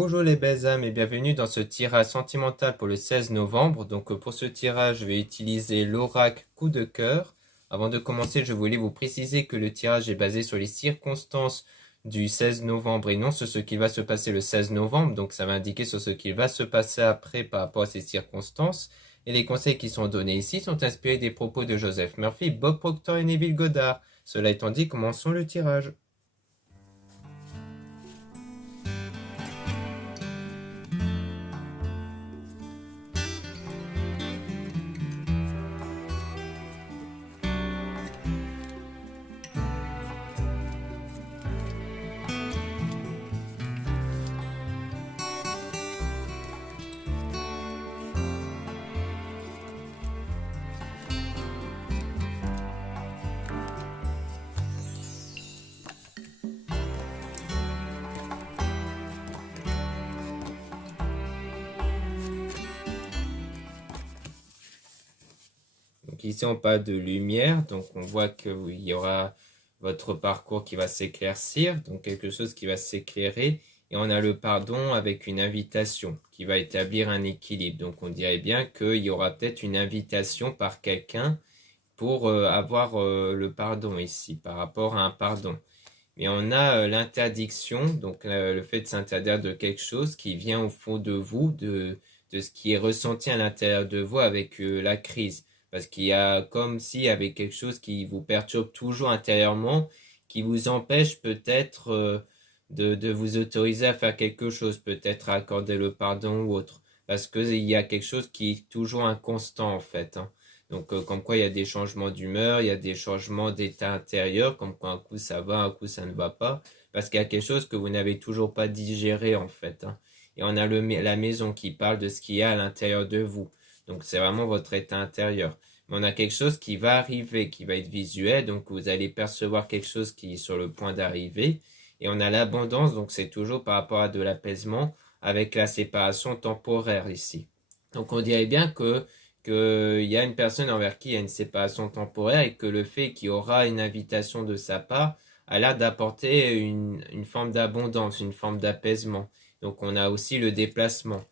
Bonjour les belles âmes et bienvenue dans ce tirage sentimental pour le 16 novembre. Donc pour ce tirage, je vais utiliser l'oracle coup de cœur. Avant de commencer, je voulais vous préciser que le tirage est basé sur les circonstances du 16 novembre et non sur ce qui va se passer le 16 novembre. Donc ça va indiquer sur ce qui va se passer après par rapport à ces circonstances. Et les conseils qui sont donnés ici sont inspirés des propos de Joseph Murphy, Bob Proctor et Neville Goddard. Cela étant dit, commençons le tirage. Donc ici, on parle de lumière, donc on voit qu'il y aura votre parcours qui va s'éclaircir, donc quelque chose qui va s'éclairer. Et on a le pardon avec une invitation qui va établir un équilibre. Donc on dirait bien qu'il y aura peut-être une invitation par quelqu'un pour avoir le pardon ici, par rapport à un pardon. Mais on a l'interdiction, donc le fait de s'interdire de quelque chose qui vient au fond de vous, de ce qui est ressenti à l'intérieur de vous avec la crise. Parce qu'il y a comme s'il y avait quelque chose qui vous perturbe toujours intérieurement, qui vous empêche peut-être de vous autoriser à faire quelque chose, peut-être à accorder le pardon ou autre. Parce qu'il y a quelque chose qui est toujours inconstant en fait, hein. Donc, comme quoi il y a des changements d'humeur, il y a des changements d'état intérieur, comme quoi un coup ça va, un coup ça ne va pas, parce qu'il y a quelque chose que vous n'avez toujours pas digéré en fait, hein. Et on a la maison qui parle de ce qu'il y a à l'intérieur de vous. Donc, c'est vraiment votre état intérieur. Mais on a quelque chose qui va arriver, qui va être visuel, donc vous allez percevoir quelque chose qui est sur le point d'arriver. Et on a l'abondance, donc c'est toujours par rapport à de l'apaisement, avec la séparation temporaire ici. Donc, on dirait bien qu'il y a une personne envers qui il y a une séparation temporaire et que le fait qu'il y aura une invitation de sa part a l'air d'apporter une forme d'abondance, une forme d'apaisement. Donc on a aussi le déplacement.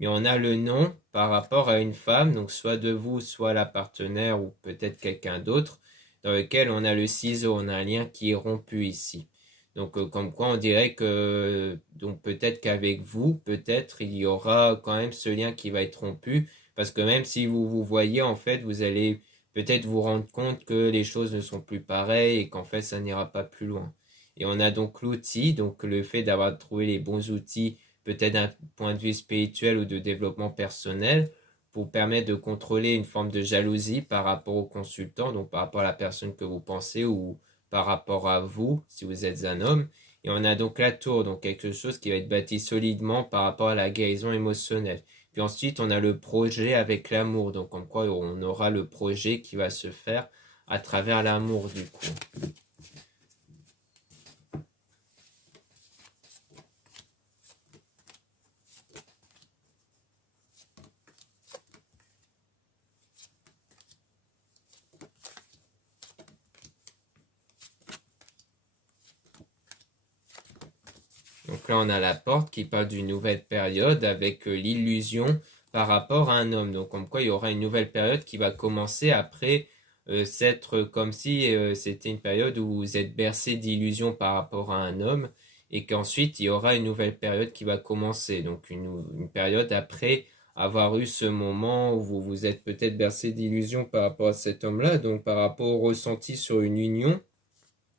Mais on a le non par rapport à une femme, donc soit de vous, soit la partenaire ou peut-être quelqu'un d'autre, dans lequel on a le ciseau, on a un lien qui est rompu ici. Donc comme quoi on dirait que donc peut-être qu'avec vous, peut-être il y aura quand même ce lien qui va être rompu, parce que même si vous vous voyez, en fait, vous allez peut-être vous rendre compte que les choses ne sont plus pareilles et qu'en fait, ça n'ira pas plus loin. Et on a donc l'outil, donc le fait d'avoir trouvé les bons outils, peut-être d'un point de vue spirituel ou de développement personnel, pour permettre de contrôler une forme de jalousie par rapport au consultant, donc par rapport à la personne que vous pensez ou par rapport à vous, si vous êtes un homme. Et on a donc la tour, donc quelque chose qui va être bâti solidement par rapport à la guérison émotionnelle. Puis ensuite, on a le projet avec l'amour. Donc, comme quoi, on aura le projet qui va se faire à travers l'amour, du coup. Donc là, on a la porte qui parle d'une nouvelle période avec l'illusion par rapport à un homme. Donc, comme quoi, il y aura une nouvelle période qui va commencer après s'être comme si c'était une période où vous êtes bercé d'illusions par rapport à un homme et qu'ensuite, il y aura une nouvelle période qui va commencer. Donc, une période après avoir eu ce moment où vous vous êtes peut-être bercé d'illusions par rapport à cet homme-là, donc par rapport au ressenti sur une union.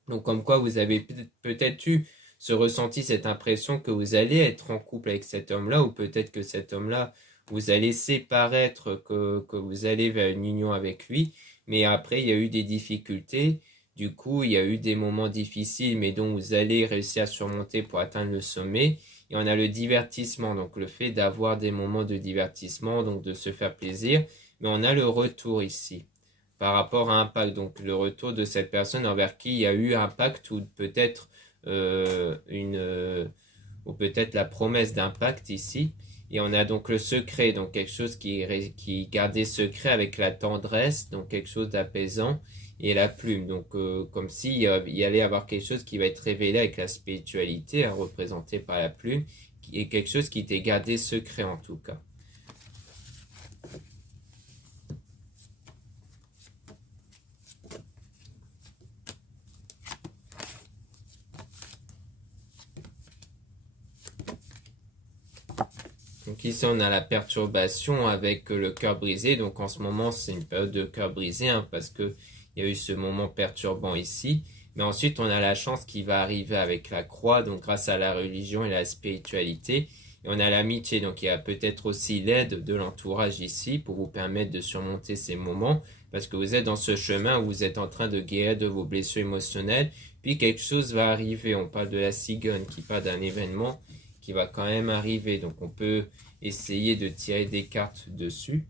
Donc, comme quoi vous avez peut-être eu ce ressenti, cette impression que vous allez être en couple avec cet homme-là, ou peut-être que cet homme-là, vous allez paraître que vous allez vers une union avec lui, mais après, il y a eu des difficultés. Du coup, il y a eu des moments difficiles, mais dont vous allez réussir à surmonter pour atteindre le sommet. Et on a le divertissement, donc le fait d'avoir des moments de divertissement, donc de se faire plaisir. Mais on a le retour ici par rapport à un pacte, donc le retour de cette personne envers qui il y a eu un pacte ou peut-être ou peut-être la promesse d'un pacte ici. Et on a donc le secret, donc quelque chose qui gardait secret avec la tendresse, donc quelque chose d'apaisant, et la plume, donc comme s'il y allait avoir quelque chose qui va être révélé avec la spiritualité, hein, représentée par la plume, est quelque chose qui t'est gardé secret en tout cas. Donc ici, on a la perturbation avec le cœur brisé. Donc en ce moment, c'est une période de cœur brisé parce qu'il y a eu ce moment perturbant ici. Mais ensuite, on a la chance qui va arriver avec la croix, donc grâce à la religion et la spiritualité. Et on a l'amitié, donc il y a peut-être aussi l'aide de l'entourage ici pour vous permettre de surmonter ces moments. Parce que vous êtes dans ce chemin où vous êtes en train de guérir de vos blessures émotionnelles. Puis quelque chose va arriver. On parle de la cigogne qui parle d'un événement qui va quand même arriver. Donc on peut essayer de tirer des cartes dessus.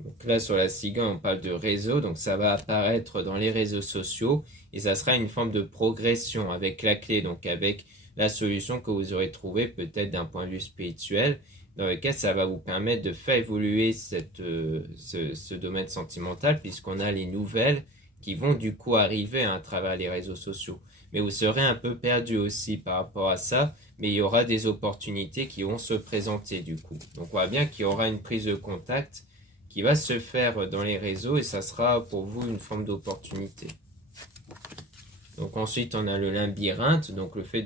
Donc là sur la cigogne on parle de réseau, donc ça va apparaître dans les réseaux sociaux et ça sera une forme de progression avec la clé, donc avec la solution que vous aurez trouvée peut-être d'un point de vue spirituel, dans lequel ça va vous permettre de faire évoluer ce domaine sentimental puisqu'on a les nouvelles qui vont du coup arriver à travers les réseaux sociaux. Mais vous serez un peu perdu aussi par rapport à ça, mais il y aura des opportunités qui vont se présenter du coup. Donc on voit bien qu'il y aura une prise de contact qui va se faire dans les réseaux et ça sera pour vous une forme d'opportunité. Donc ensuite on a le labyrinthe, donc le fait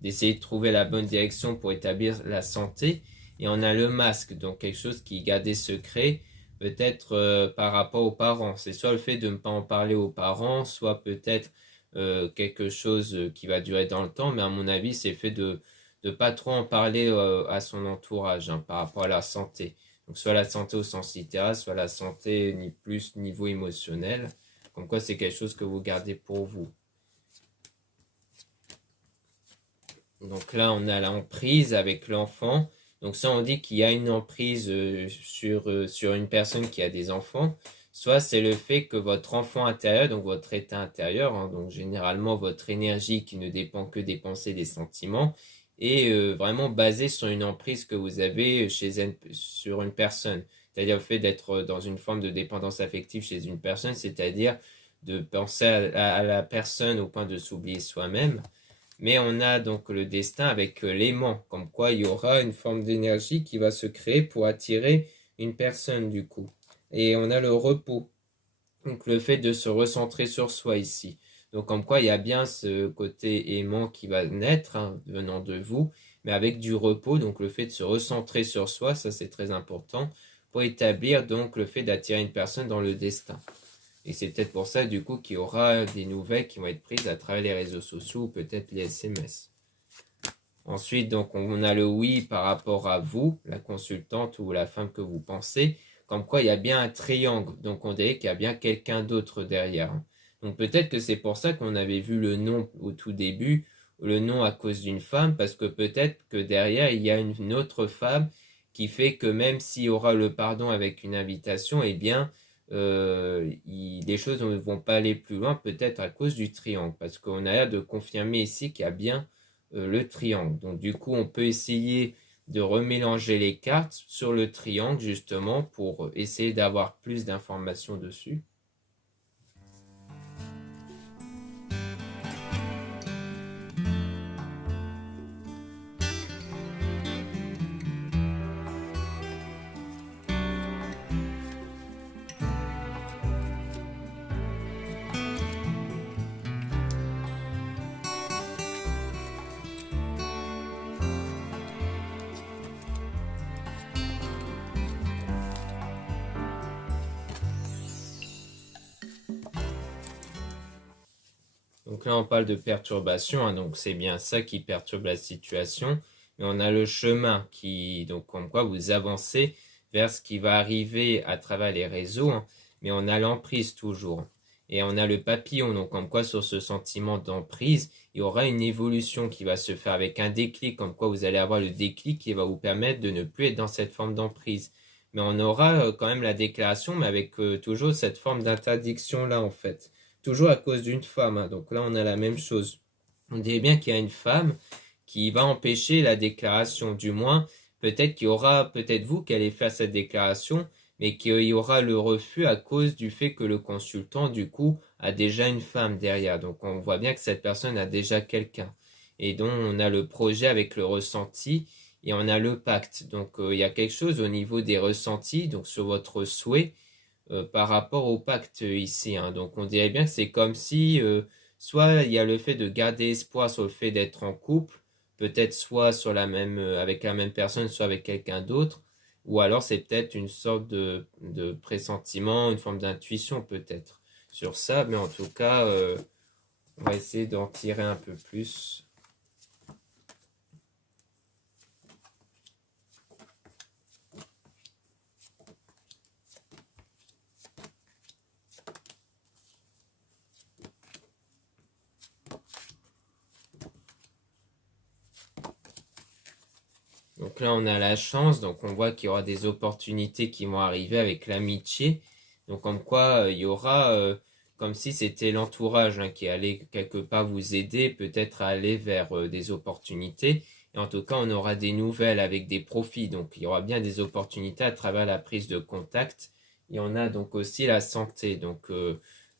d'essayer de trouver la bonne direction pour établir la santé. Et on a le masque, donc quelque chose qui est gardé secret, peut-être par rapport aux parents. C'est soit le fait de ne pas en parler aux parents, soit peut-être quelque chose qui va durer dans le temps. Mais à mon avis, c'est le fait de ne pas trop en parler à son entourage par rapport à la santé. Donc soit la santé au sens littéral, soit la santé ni plus niveau émotionnel. Comme quoi c'est quelque chose que vous gardez pour vous. Donc là, on a l'emprise avec l'enfant. Donc ça, on dit qu'il y a une emprise sur une personne qui a des enfants. Soit c'est le fait que votre enfant intérieur, donc votre état intérieur, donc généralement votre énergie qui ne dépend que des pensées, des sentiments, est vraiment basée sur une emprise que vous avez sur une personne. C'est-à-dire le fait d'être dans une forme de dépendance affective chez une personne, c'est-à-dire de penser à la personne au point de s'oublier soi-même. Mais on a donc le destin avec l'aimant, comme quoi il y aura une forme d'énergie qui va se créer pour attirer une personne du coup. Et on a le repos, donc le fait de se recentrer sur soi ici. Donc comme quoi il y a bien ce côté aimant qui va naître venant de vous, mais avec du repos, donc le fait de se recentrer sur soi, ça c'est très important, pour établir donc le fait d'attirer une personne dans le destin. Et c'est peut-être pour ça, du coup, qu'il y aura des nouvelles qui vont être prises à travers les réseaux sociaux ou peut-être les SMS. Ensuite, donc, on a le oui par rapport à vous, la consultante ou la femme que vous pensez, comme quoi il y a bien un triangle. Donc, on dirait qu'il y a bien quelqu'un d'autre derrière. Donc, peut-être que c'est pour ça qu'on avait vu le nom au tout début, le nom à cause d'une femme, parce que peut-être que derrière, il y a une autre femme qui fait que même s'il y aura le pardon avec une invitation, eh bien, les choses ne vont pas aller plus loin peut-être à cause du triangle parce qu'on a l'air de confirmer ici qu'il y a bien le triangle. Donc du coup on peut essayer de remélanger les cartes sur le triangle justement pour essayer d'avoir plus d'informations dessus. Donc là, on parle de perturbation, donc c'est bien ça qui perturbe la situation. Mais on a le chemin donc comme quoi vous avancez vers ce qui va arriver à travers les réseaux, mais on a l'emprise toujours. Et on a le papillon, donc comme quoi sur ce sentiment d'emprise, il y aura une évolution qui va se faire avec un déclic, comme quoi vous allez avoir le déclic qui va vous permettre de ne plus être dans cette forme d'emprise. Mais on aura quand même la déclaration, mais avec toujours cette forme d'interdiction-là en fait. Toujours à cause d'une femme, donc là on a la même chose. On dirait bien qu'il y a une femme qui va empêcher la déclaration, du moins peut-être qu'il y aura peut-être vous qui allez faire cette déclaration, mais qu'il y aura le refus à cause du fait que le consultant, du coup, a déjà une femme derrière. Donc on voit bien que cette personne a déjà quelqu'un. Et donc on a le projet avec le ressenti et on a le pacte. Donc il y a quelque chose au niveau des ressentis, donc sur votre souhait par rapport au pacte ici, hein. Donc on dirait bien que c'est comme si soit il y a le fait de garder espoir sur le fait d'être en couple, peut-être soit sur la même, avec la même personne, soit avec quelqu'un d'autre, ou alors c'est peut-être une sorte de pressentiment, une forme d'intuition peut-être sur ça, mais en tout cas, on va essayer d'en tirer un peu plus. Donc là, on a la chance, donc on voit qu'il y aura des opportunités qui vont arriver avec l'amitié. Donc comme quoi, il y aura, comme si c'était l'entourage hein, qui allait quelque part vous aider, peut-être à aller vers des opportunités. Et en tout cas, on aura des nouvelles avec des profits. Donc il y aura bien des opportunités à travers la prise de contact. Et on a donc aussi la santé. Donc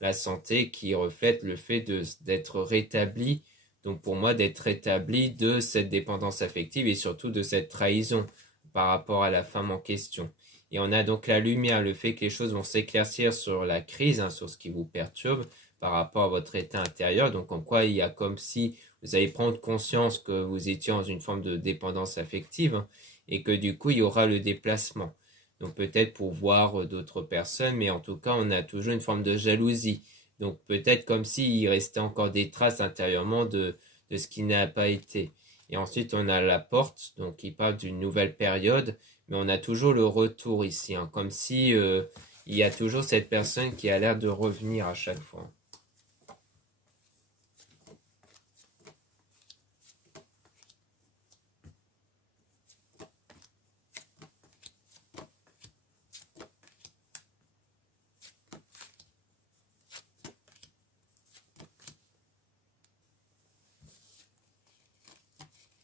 la santé qui reflète le fait d'être rétabli donc pour moi, d'être rétabli de cette dépendance affective et surtout de cette trahison par rapport à la femme en question. Et on a donc la lumière, le fait que les choses vont s'éclaircir sur la crise, hein, sur ce qui vous perturbe par rapport à votre état intérieur. Donc en quoi il y a comme si vous allez prendre conscience que vous étiez dans une forme de dépendance affective hein, et que du coup il y aura le déplacement. Donc peut-être pour voir d'autres personnes, mais en tout cas on a toujours une forme de jalousie. Donc peut-être comme s'il restait encore des traces intérieurement de ce qui n'a pas été. Et ensuite on a la porte, donc qui parle d'une nouvelle période, mais on a toujours le retour ici, hein, comme si il y a toujours cette personne qui a l'air de revenir à chaque fois.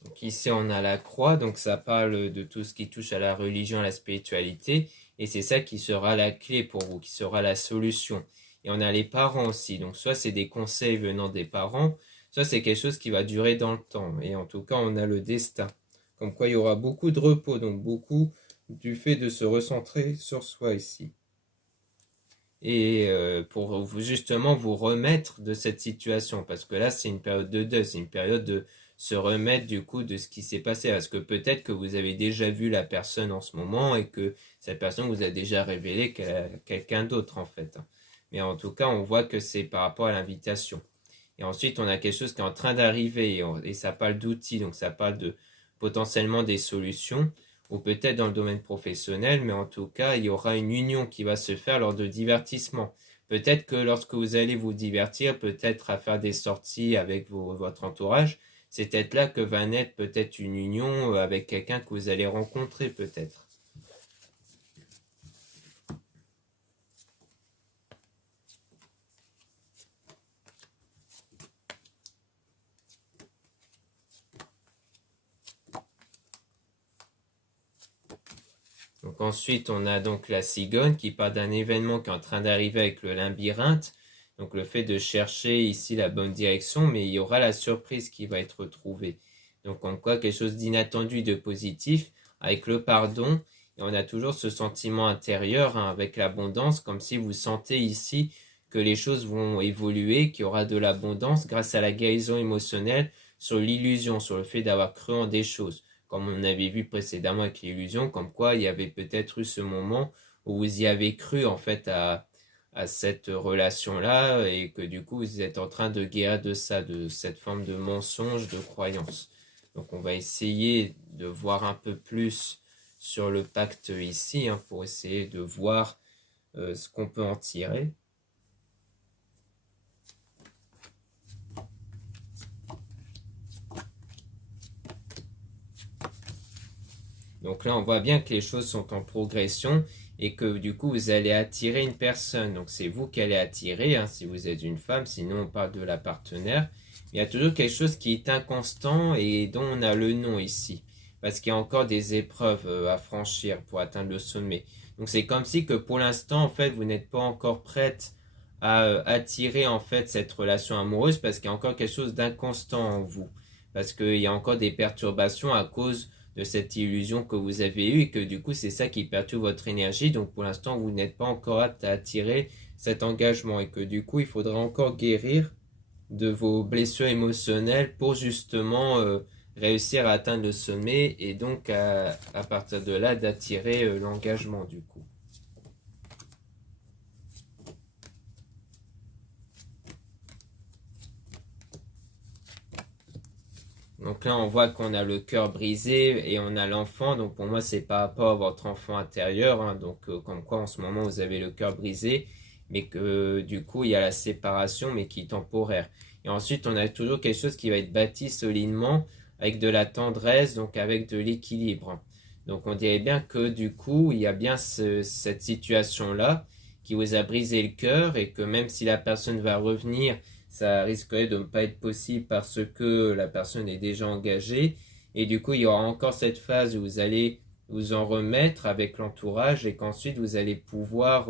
Donc ici on a la croix, donc ça parle de tout ce qui touche à la religion, à la spiritualité, et c'est ça qui sera la clé pour vous, qui sera la solution. Et on a les parents aussi, donc soit c'est des conseils venant des parents, soit c'est quelque chose qui va durer dans le temps. Et en tout cas on a le destin, comme quoi il y aura beaucoup de repos, donc beaucoup du fait de se recentrer sur soi ici. Et pour vous, justement vous remettre de cette situation, parce que là c'est une période de deuil, c'est une période de se remettre du coup de ce qui s'est passé, parce que peut-être que vous avez déjà vu la personne en ce moment et que cette personne vous a déjà révélé quelqu'un d'autre en fait. Mais en tout cas on voit que c'est par rapport à l'invitation. Et ensuite on a quelque chose qui est en train d'arriver et ça parle d'outils, donc ça parle de potentiellement des solutions ou peut-être dans le domaine professionnel, mais en tout cas, il y aura une union qui va se faire lors de divertissements. Peut-être que lorsque vous allez vous divertir, peut-être à faire des sorties avec votre entourage, c'est peut-être là que va naître peut-être une union avec quelqu'un que vous allez rencontrer peut-être. Donc ensuite, on a donc la cigogne qui part d'un événement qui est en train d'arriver avec le labyrinthe. Donc le fait de chercher ici la bonne direction, mais il y aura la surprise qui va être trouvée. Donc en quoi quelque chose d'inattendu, de positif, avec le pardon. Et on a toujours ce sentiment intérieur hein, avec l'abondance, comme si vous sentez ici que les choses vont évoluer, qu'il y aura de l'abondance grâce à la guérison émotionnelle sur l'illusion, sur le fait d'avoir cru en des choses comme on avait vu précédemment avec l'illusion, comme quoi il y avait peut-être eu ce moment où vous y avez cru en fait à cette relation-là et que du coup vous êtes en train de guérir de ça, de cette forme de mensonge, de croyance. Donc on va essayer de voir un peu plus sur le pacte ici hein, pour essayer de voir ce qu'on peut en tirer. Donc là, on voit bien que les choses sont en progression et que du coup, vous allez attirer une personne. Donc c'est vous qui allez attirer, hein, si vous êtes une femme, sinon on parle de la partenaire. Il y a toujours quelque chose qui est inconstant et dont on a le nom ici. Parce qu'il y a encore des épreuves à franchir pour atteindre le sommet. Donc c'est comme si que pour l'instant, en fait, vous n'êtes pas encore prête à attirer en fait cette relation amoureuse parce qu'il y a encore quelque chose d'inconstant en vous. Parce qu'il y a encore des perturbations à cause de cette illusion que vous avez eue et que du coup c'est ça qui perturbe votre énergie. Donc pour l'instant vous n'êtes pas encore apte à attirer cet engagement et que du coup il faudra encore guérir de vos blessures émotionnelles pour justement réussir à atteindre le sommet et donc à partir de là d'attirer l'engagement du coup. Donc là, on voit qu'on a le cœur brisé et on a l'enfant. Donc pour moi, c'est par rapport à votre enfant intérieur. Hein. Donc comme quoi, en ce moment, vous avez le cœur brisé, mais que du coup, il y a la séparation, mais qui est temporaire. Et ensuite, on a toujours quelque chose qui va être bâti solidement avec de la tendresse, donc avec de l'équilibre. Donc on dirait bien que du coup, il y a bien cette situation-là qui vous a brisé le cœur et que même si la personne va revenir, ça risquerait de ne pas être possible parce que la personne est déjà engagée. Et du coup, il y aura encore cette phase où vous allez vous en remettre avec l'entourage et qu'ensuite vous allez pouvoir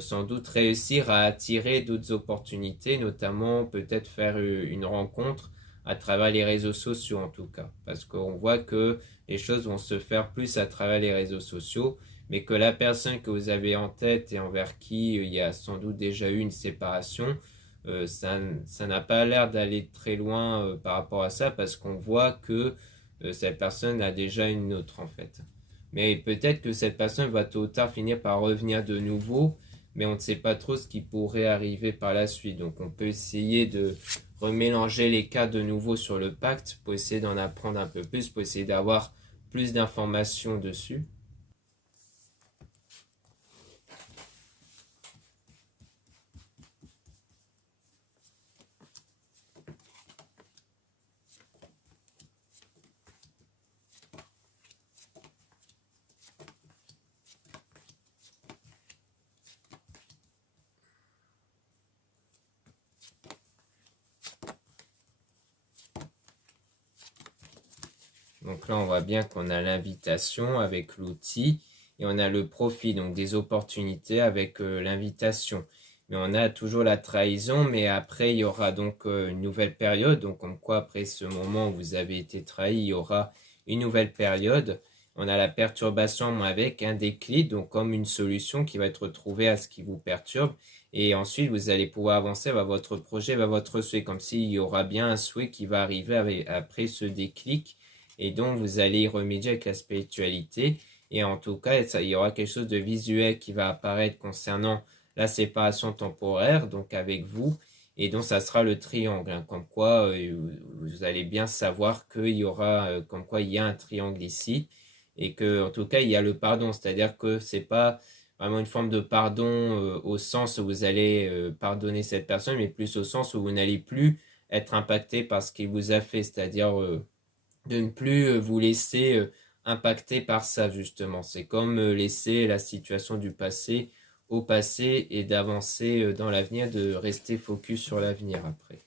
sans doute réussir à attirer d'autres opportunités, notamment peut-être faire une rencontre à travers les réseaux sociaux en tout cas. Parce qu'on voit que les choses vont se faire plus à travers les réseaux sociaux, mais que la personne que vous avez en tête et envers qui il y a sans doute déjà eu une séparation, ça n'a pas l'air d'aller très loin par rapport à ça parce qu'on voit que cette personne a déjà une autre en fait. Mais peut-être que cette personne va tôt ou tard finir par revenir de nouveau, mais on ne sait pas trop ce qui pourrait arriver par la suite. Donc on peut essayer de remélanger les cas de nouveau sur le pacte pour essayer d'en apprendre un peu plus, pour essayer d'avoir plus d'informations dessus. Donc là, on voit bien qu'on a l'invitation avec l'outil et on a le profit, donc des opportunités avec l'invitation. Mais on a toujours la trahison, mais après, il y aura donc une nouvelle période. Donc comme quoi, après ce moment où vous avez été trahi, il y aura une nouvelle période. On a la perturbation avec un déclic, donc comme une solution qui va être trouvée à ce qui vous perturbe. Et ensuite, vous allez pouvoir avancer vers votre projet, vers votre souhait, comme s'il y aura bien un souhait qui va arriver après ce déclic et donc vous allez y remédier avec la spiritualité et en tout cas il y aura quelque chose de visuel qui va apparaître concernant la séparation temporaire donc avec vous et donc ça sera le triangle hein, comme quoi vous allez bien savoir qu'il y aura comme quoi il y a un triangle ici et que en tout cas il y a le pardon, c'est-à-dire que c'est pas vraiment une forme de pardon au sens où vous allez pardonner cette personne mais plus au sens où vous n'allez plus être impacté par ce qu'il vous a fait, c'est-à-dire de ne plus vous laisser impacter par ça justement. C'est comme laisser la situation du passé au passé et d'avancer dans l'avenir, de rester focus sur l'avenir après.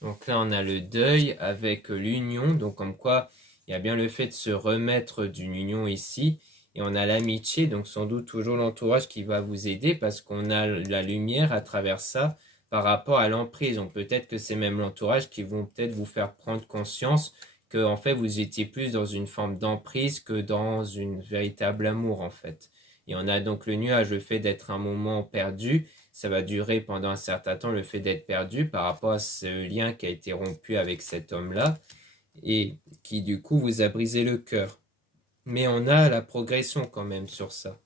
Donc là, on a le deuil avec l'union. Donc comme quoi, il y a bien le fait de se remettre d'une union ici. Et on a l'amitié, donc sans doute toujours l'entourage qui va vous aider parce qu'on a la lumière à travers ça par rapport à l'emprise. Donc peut-être que c'est même l'entourage qui vont peut-être vous faire prendre conscience que en fait vous étiez plus dans une forme d'emprise que dans une véritable amour en fait. Et on a donc le nuage, le fait d'être un moment perdu, ça va durer pendant un certain temps le fait d'être perdu par rapport à ce lien qui a été rompu avec cet homme-là et qui du coup vous a brisé le cœur. Mais on a la progression quand même sur ça.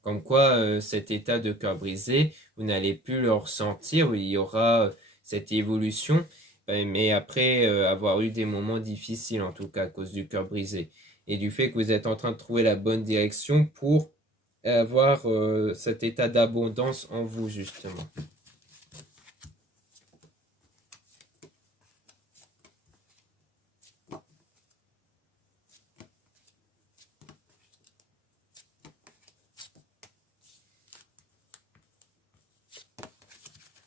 Comme quoi cet état de cœur brisé, vous n'allez plus le ressentir, il y aura cette évolution, mais après avoir eu des moments difficiles en tout cas à cause du cœur brisé. Et du fait que vous êtes en train de trouver la bonne direction pour avoir cet état d'abondance en vous justement.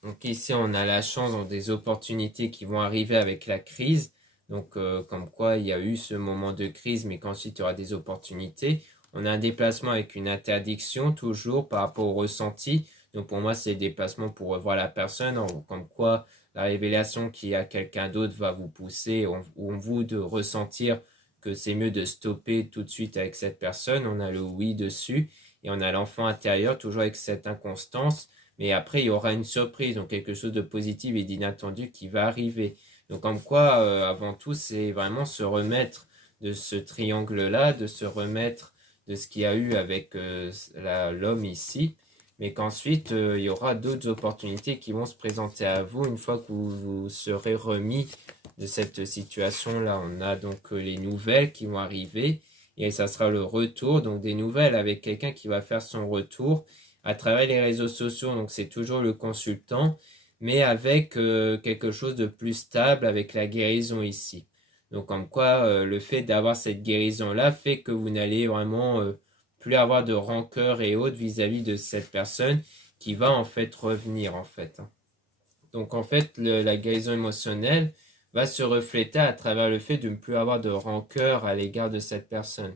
Donc ici, on a la chance, donc des opportunités qui vont arriver avec la crise. Donc comme quoi il y a eu ce moment de crise, mais qu'ensuite il y aura des opportunités. On a un déplacement avec une interdiction, toujours par rapport au ressenti. Donc pour moi, c'est le déplacement pour revoir la personne, comme quoi la révélation qu'il y a quelqu'un d'autre va vous pousser, ou vous de ressentir que c'est mieux de stopper tout de suite avec cette personne. On a le oui dessus, et on a l'enfant intérieur, toujours avec cette inconstance. Mais après, il y aura une surprise, donc quelque chose de positif et d'inattendu qui va arriver. Donc comme quoi, avant tout, c'est vraiment se remettre de ce triangle-là, de se remettre de ce qu'il y a eu avec l'homme ici, mais qu'ensuite, il y aura d'autres opportunités qui vont se présenter à vous une fois que vous serez remis de cette situation-là. On a donc les nouvelles qui vont arriver, et ça sera le retour, donc des nouvelles avec quelqu'un qui va faire son retour à travers les réseaux sociaux, donc c'est toujours le consultant, mais avec quelque chose de plus stable, avec la guérison ici. Donc comme quoi, le fait d'avoir cette guérison-là fait que vous n'allez vraiment plus avoir de rancœur et autres vis-à-vis de cette personne qui va en fait revenir en fait. Donc en fait, la guérison émotionnelle va se refléter à travers le fait de ne plus avoir de rancœur à l'égard de cette personne.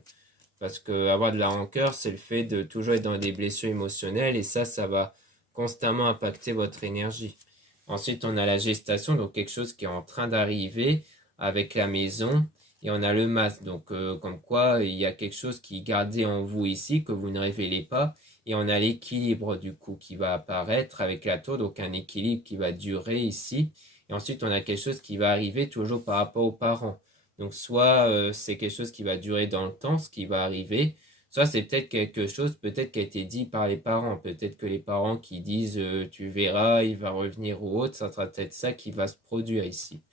Parce que avoir de la rancœur, c'est le fait de toujours être dans des blessures émotionnelles et ça va constamment impacter votre énergie. Ensuite, on a la gestation, donc quelque chose qui est en train d'arriver avec la maison. Et on a le masque, donc comme quoi il y a quelque chose qui est gardé en vous ici, que vous ne révélez pas. Et on a l'équilibre du coup qui va apparaître avec la tour, donc un équilibre qui va durer ici. Et ensuite, on a quelque chose qui va arriver toujours par rapport aux parents. Donc soit c'est quelque chose qui va durer dans le temps, ce qui va arriver, soit c'est peut-être quelque chose peut-être qui a été dit par les parents. Peut-être que les parents qui disent tu verras, il va revenir ou autre, ça sera peut-être ça qui va se produire ici.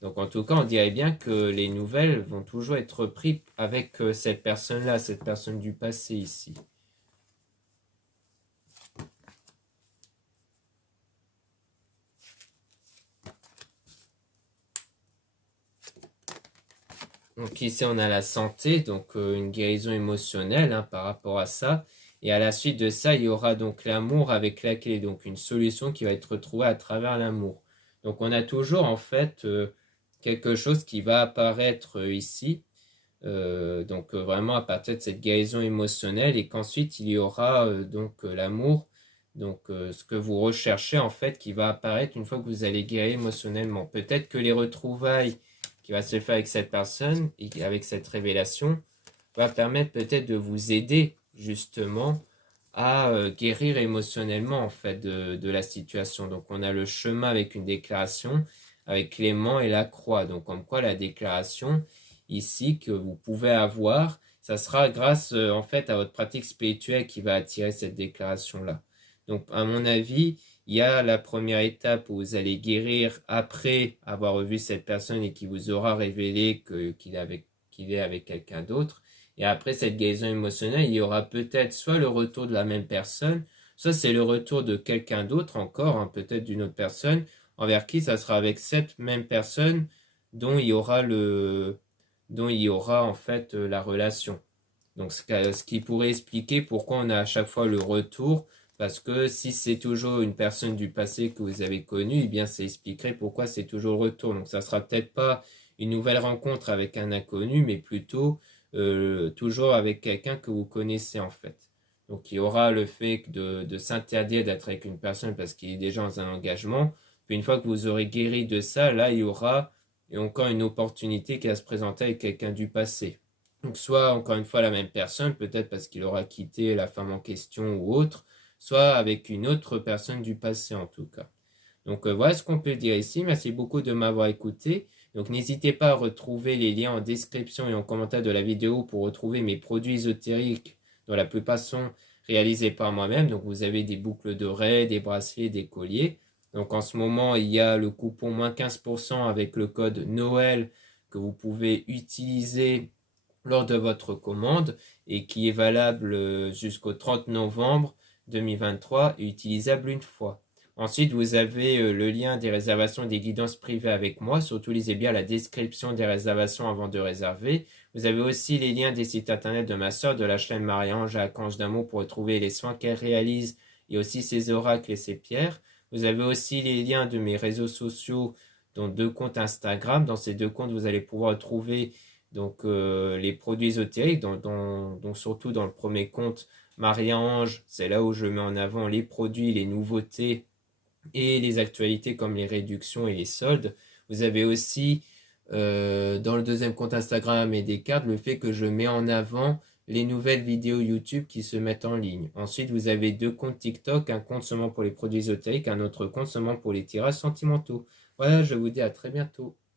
Donc en tout cas, on dirait bien que les nouvelles vont toujours être prises avec cette personne-là, cette personne du passé ici. Donc ici, on a la santé, donc une guérison émotionnelle hein, par rapport à ça. Et à la suite de ça, il y aura donc l'amour avec la clé, donc une solution qui va être retrouvée à travers l'amour. Donc on a toujours en fait quelque chose qui va apparaître ici, donc vraiment à partir de cette guérison émotionnelle et qu'ensuite il y aura donc l'amour, donc ce que vous recherchez en fait qui va apparaître une fois que vous allez guérir émotionnellement. Peut-être que les retrouvailles qui va se faire avec cette personne et avec cette révélation va permettre peut-être de vous aider justement à guérir émotionnellement en fait de la situation. Donc on a le chemin avec une déclaration avec Clément et la croix. Donc comme quoi la déclaration ici que vous pouvez avoir, ça sera grâce en fait à votre pratique spirituelle qui va attirer cette déclaration-là. Donc à mon avis, il y a la première étape où vous allez guérir après avoir revu cette personne et qui vous aura révélé qu'il est avec quelqu'un d'autre. Et après cette guérison émotionnelle, il y aura peut-être soit le retour de la même personne, soit c'est le retour de quelqu'un d'autre encore, hein, peut-être d'une autre personne, envers qui ça sera avec cette même personne dont il y aura en fait la relation. Donc ce qui pourrait expliquer pourquoi on a à chaque fois le retour, parce que si c'est toujours une personne du passé que vous avez connue, eh bien ça expliquerait pourquoi c'est toujours le retour. Donc ça sera peut-être pas une nouvelle rencontre avec un inconnu, mais plutôt toujours avec quelqu'un que vous connaissez en fait. Donc il y aura le fait de s'interdire d'être avec une personne parce qu'il est déjà dans un engagement. Puis une fois que vous aurez guéri de ça, là il y aura encore une opportunité qui va se présenter avec quelqu'un du passé. Donc soit encore une fois la même personne, peut-être parce qu'il aura quitté la femme en question ou autre, soit avec une autre personne du passé en tout cas. Donc voilà ce qu'on peut dire ici. Merci beaucoup de m'avoir écouté. Donc n'hésitez pas à retrouver les liens en description et en commentaire de la vidéo pour retrouver mes produits ésotériques dont la plupart sont réalisés par moi-même. Donc vous avez des boucles d'oreilles, des bracelets, des colliers. Donc en ce moment, il y a le coupon moins 15% avec le code Noël que vous pouvez utiliser lors de votre commande et qui est valable jusqu'au 30 novembre 2023 et utilisable une fois. Ensuite, vous avez le lien des réservations et des guidances privées avec moi. Surtout, lisez bien la description des réservations avant de réserver. Vous avez aussi les liens des sites internet de ma sœur, de la chaîne Marie-Ange à Archange d'Amour pour retrouver les soins qu'elle réalise et aussi ses oracles et ses pierres. Vous avez aussi les liens de mes réseaux sociaux, dont 2 comptes Instagram. Dans ces 2 comptes, vous allez pouvoir trouver donc, les produits ésotériques, donc surtout dans le premier compte, Maria-Ange, c'est là où je mets en avant les produits, les nouveautés et les actualités comme les réductions et les soldes. Vous avez aussi dans le deuxième compte Instagram et des cartes le fait que je mets en avant les nouvelles vidéos YouTube qui se mettent en ligne. Ensuite, vous avez 2 comptes TikTok, un compte seulement pour les produits ésotériques, un autre compte seulement pour les tirages sentimentaux. Voilà, je vous dis à très bientôt.